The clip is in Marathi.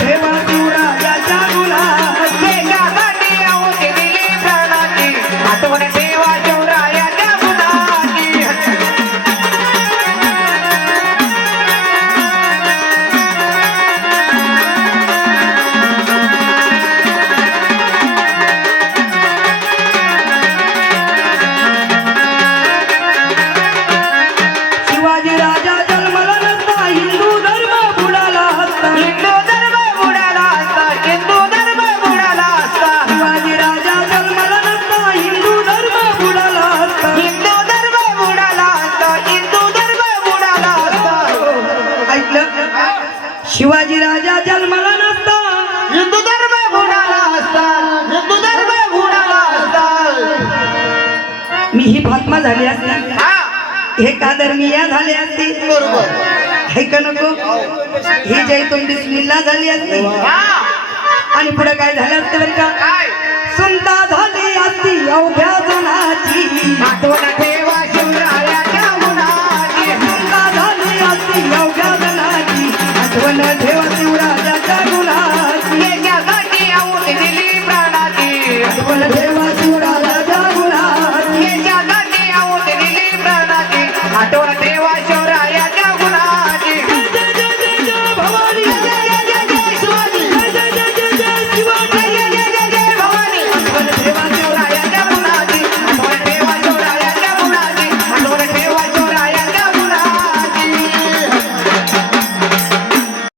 ದೇವಾ सांगितलं शिवाजी राजा जन्माला नसता हिंदू धर्म गुणाला असता हिंदू धर्म गुणाला असता मी ही फात्मा झाली असती. हे. कादरनिया झाले असते? बरोबर. ऐक नको? ही जय बिस्मिल्ला झाली असती. आणि पुढे काय झालं? అటువంటి